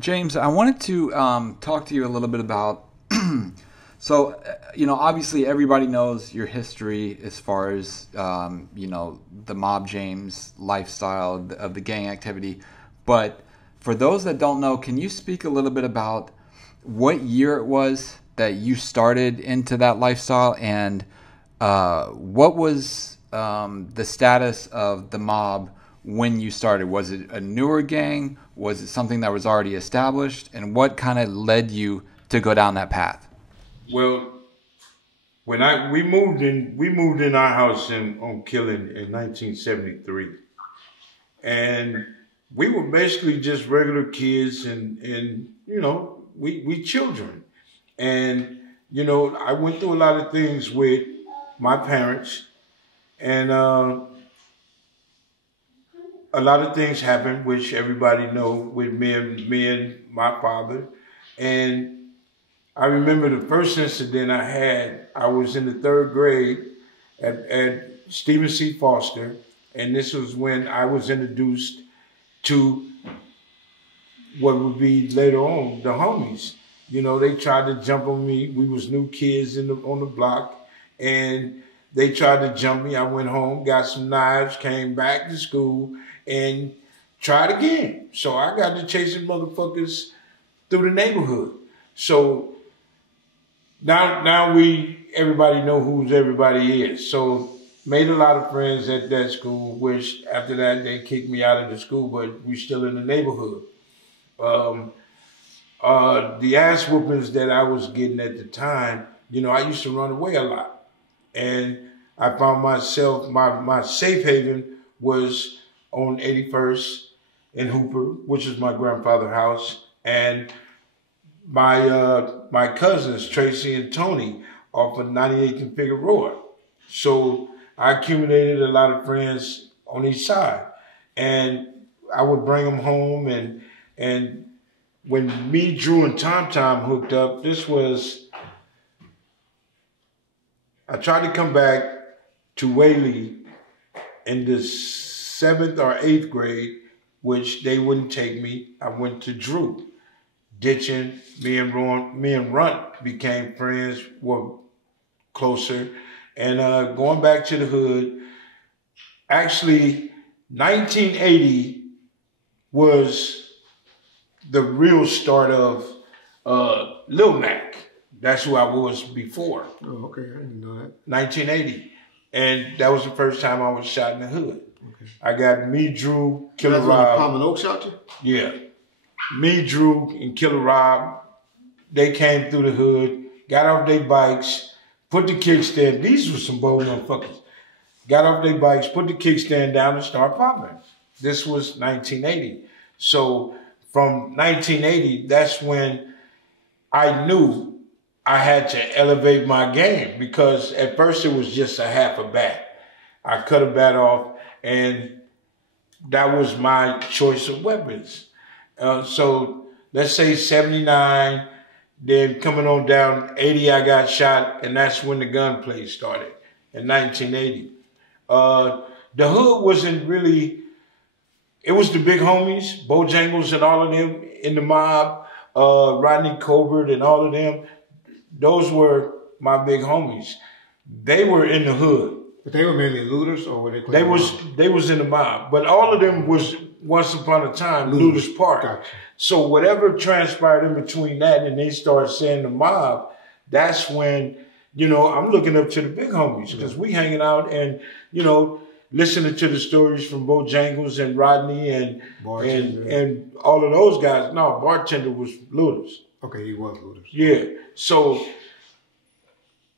James, I wanted to talk to you a little bit about. Obviously everybody knows your history as far as, the Mob James lifestyle of the gang activity. But for those that don't know, can you speak a little bit about what year it was that you started into that lifestyle and what was the status of the mob when you started? Was it a newer gang? Was it something that was already established? And what kind of led you to go down that path? Well, when we moved in our house on Killing in 1973, and we were basically just regular kids, and we children, and I went through a lot of things with my parents, and a lot of things happened, which everybody know with me and my father, and I remember the first incident I had. I was in the third grade at Stephen C. Foster, and this was when I was introduced to what would be later on the homies. They tried to jump on me. We was new kids on the block, and they tried to jump me. I went home, got some knives, came back to school, and tried again. So I got to chasing motherfuckers through the neighborhood. So now everybody know who everybody is. So made a lot of friends at that school, which after that they kicked me out of the school, but we still in the neighborhood. The ass whoopings that I was getting at the time, I used to run away a lot. And I found myself, my safe haven was on 81st in Hooper, which is my grandfather's house. And my cousins, Tracy and Tony, off of 98th and Figueroa. So I accumulated a lot of friends on each side. And I would bring them home, and when me, Drew, and Tom Tom hooked up, I tried to come back to Whaley in the 7th or 8th grade, which they wouldn't take me. I went to Drew. Ditching, me and Runt became friends, were closer. And going back to the hood, actually 1980 was the real start of Lil Mac. That's who I was before. Oh, okay, I didn't know that. 1980. And that was the first time I was shot in the hood. Okay. I got me, Drew, Killer Rob. That's when Palm and Oak shot you? Yeah. Me, Drew, and Killer Rob, they came through the hood, got off their bikes, put the kickstand. These were some bold motherfuckers. Got off their bikes, put the kickstand down, and start popping. This was 1980. So from 1980, that's when I knew I had to elevate my game, because at first it was just a half a bat. I cut a bat off, and that was my choice of weapons. So let's say 79, then coming on down 80, I got shot, and that's when the gunplay started in 1980. The hood wasn't really, it was the big homies, Bojangles and all of them in the mob, Rodney Colbert and all of them. Those were my big homies. They were in the hood. But they were mainly looters, or were they? They was in the mob, but all of them was once upon a time Looters Park. Gotcha. So whatever transpired in between that and they started saying the mob, that's when I'm looking up to the big homies, because we hanging out and listening to the stories from Bojangles and Rodney and all of those guys. No, Bartender was Looters. Okay, he was Looters. Yeah. So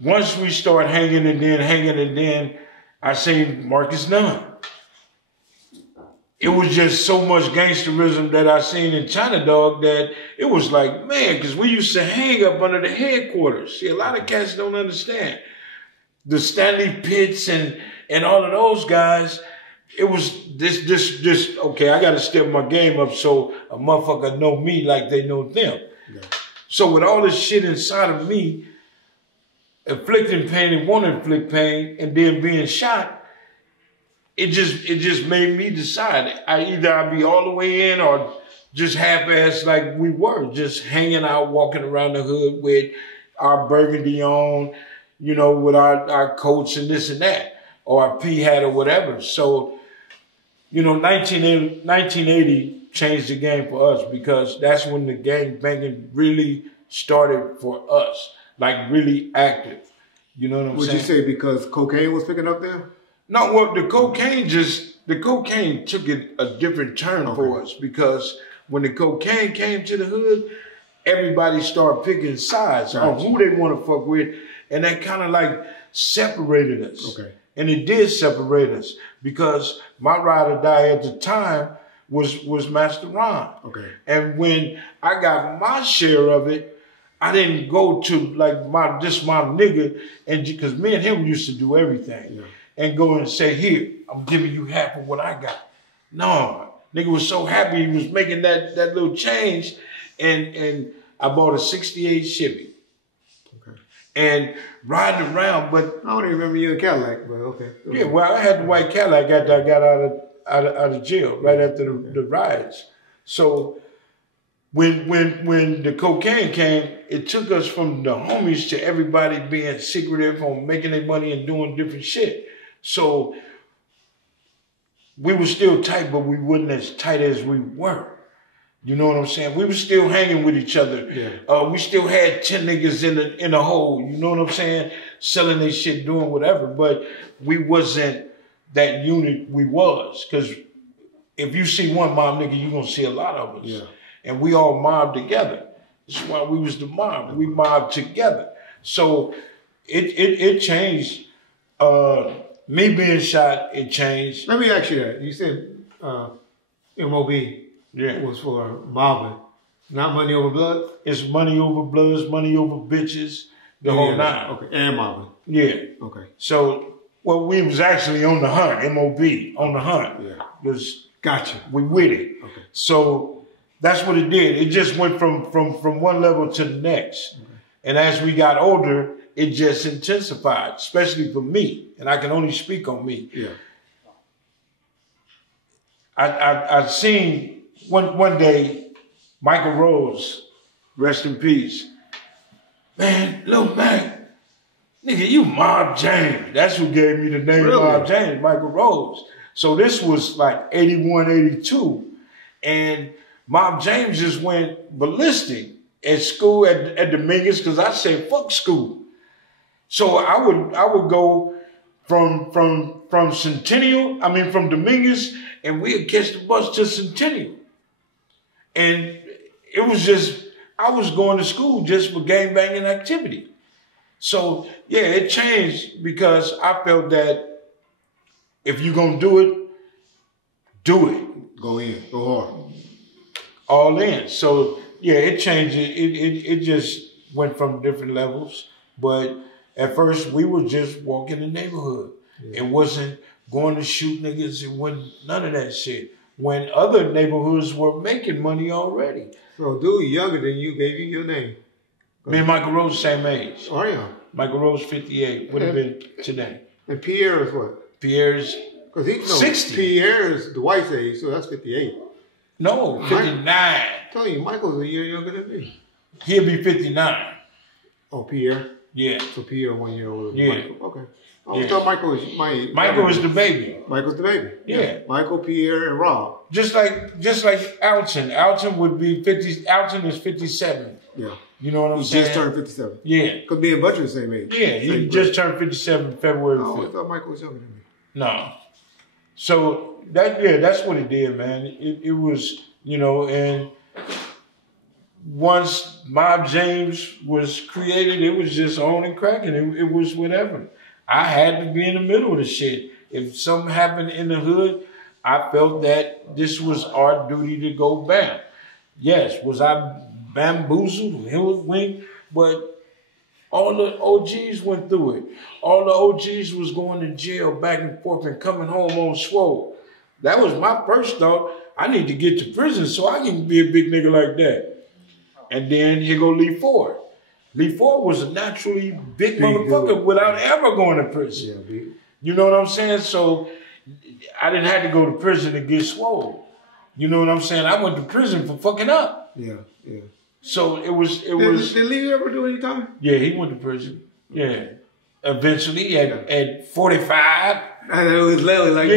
once we start hanging, and then I seen Marcus Nunn. It was just so much gangsterism that I seen in China Dog that it was like, man, because we used to hang up under the headquarters. See, a lot of cats don't understand. The Stanley Pitts and all of those guys, it was this, okay, I got to step my game up so a motherfucker know me like they know them. Yeah. So with all this shit inside of me, inflicting pain and want to inflict pain, and then being shot, it just made me decide. I'd be all the way in or just half-assed like we were, just hanging out, walking around the hood with our burgundy on, you know, with our coats and this and that, or our P hat or whatever. So, you know, 1980 changed the game for us because that's when the gang banging really started for us, like really active. You know what I'm saying? Would you say because cocaine was picking up there? No, well, the cocaine took it a different turn for us because when the cocaine came to the hood, everybody started picking sides on who they want to fuck with, and that kind of like separated us. Okay. And it did separate us because my ride or die at the time was Master Ron. Okay. And when I got my share of it, I didn't go to like my nigga, and because me and him used to do everything, and go and say, here, I'm giving you half of what I got. No, nigga was so happy he was making that little change, and I bought a '68 Chevy. Okay. And riding around, but I don't even remember you in Cadillac, but okay. Yeah, well, I had the white Cadillac after I got out of jail, right after the riots. So when the cocaine came, it took us from the homies to everybody being secretive on making their money and doing different shit. So we were still tight, but we wasn't as tight as we were. You know what I'm saying? We were still hanging with each other. Yeah. We still had 10 niggas in the hole. You know what I'm saying? Selling their shit, doing whatever. But we wasn't that unit we was. Because if you see one mob nigga, you gonna see a lot of us. Yeah. And we all mobbed together. That's why we was the mob. We mobbed together. So it changed. Me being shot, it changed. Let me ask you that. You said MOB was for mobbing. Not money over blood? It's money over blood, it's money over bitches, the whole nine. Okay, and mobbing. Yeah. Okay. So, well, we was actually on the hunt, MOB, on the hunt. Yeah. Because gotcha. We with it. Okay. So that's what it did. It just went from one level to the next. Okay. And as we got older, it just intensified, especially for me. And I can only speak on me. Yeah. I seen one day, Michael Rose, rest in peace. Man, Lil Mac, nigga, you Mob James. That's who gave me the name Mob James, Michael Rose. So this was like 81, 82. And Mob James just went ballistic at school at Dominguez because I said, fuck school. So I would go from Dominguez, and we'd catch the bus to Centennial. And it was just, I was going to school just for gangbanging activity. So yeah, it changed because I felt that if you're gonna do it, do it. Go in, go hard. All in. So yeah, it changed. It just went from different levels. But at first we were just walking the neighborhood. Yeah. It wasn't going to shoot niggas. It wasn't none of that shit. When other neighborhoods were making money already. So dude younger than you gave you your name. Me and Michael Rose same age. Oh yeah. Michael Rose 58 would have been today. And Pierre is what? Pierre's 60. Pierre is the white's age, so that's 58. No, 59. I'm telling you, Michael's a year younger than me. He'll be 59. Oh, Pierre? Yeah. So Pierre 1 year older than Michael. Okay. I thought Michael was Michael is the baby. Michael's the baby. Yeah. Michael, Pierre, and Rob. Just like Alton. Alton would be 50. Alton is 57. Yeah. You know what I'm saying? He just turned 57. Yeah. Because me and Butcher the same age. Yeah, he just turned 57 February 5th. I always thought Michael was younger than me. No. So that's what it did, man. It was, you know, and once Mob James was created, it was just on and cracking. It was whatever. I had to be in the middle of the shit. If something happened in the hood, I felt that this was our duty to go back. Yes, was I bamboozled, hoodwinked, but all the OGs went through it. All the OGs was going to jail back and forth and coming home on swole. That was my first thought. I need to get to prison so I can be a big nigga like that. And then here go Lee Ford. Lee Ford was a naturally big motherfucker without ever going to prison. Yeah, you know what I'm saying? So I didn't have to go to prison to get swole. You know what I'm saying? I went to prison for fucking up. Yeah, yeah. So it was. Did Lee ever do any time? Yeah, he went to prison. Yeah. Eventually, at 45. And it was literally like,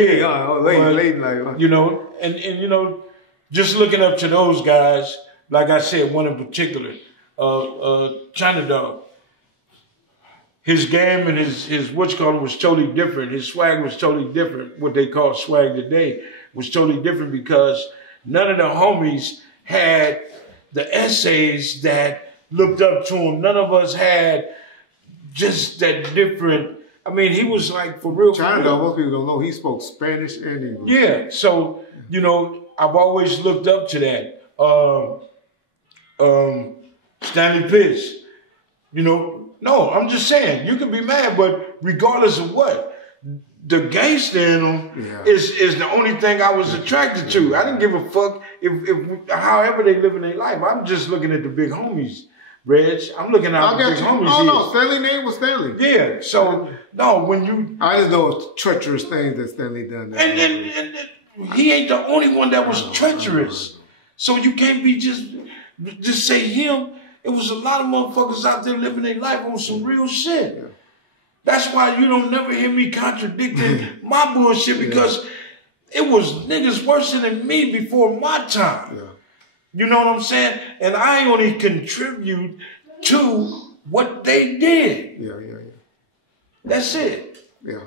late, like. You know, and you know, just looking up to those guys, like I said, one in particular, China Dog. His game and his what's called was totally different. His swag was totally different. What they call swag today was totally different because none of the homies had the essays that looked up to him. None of us had just that different. I mean, he was like for real. China Dog, most people don't know he spoke Spanish and English. Yeah, so you know, I've always looked up to that. Stanley Pitts, you know. No, I'm just saying, you can be mad, but regardless of what, the gangster in him is the only thing I was attracted to. I didn't give a fuck if however they live in their life. I'm just looking at the big homies, Reg. I'm looking at the big homies. Oh, no, Stanley's name was Stanley. Yeah, so, no, when you... I just know treacherous things that Stanley done. And he ain't the only one that was treacherous. So you can't be just say him. It was a lot of motherfuckers out there living their life on some real shit. Yeah. That's why you don't never hear me contradicting my bullshit because it was niggas worse than me before my time. Yeah. You know what I'm saying? And I only contribute to what they did. Yeah. That's it. Yeah.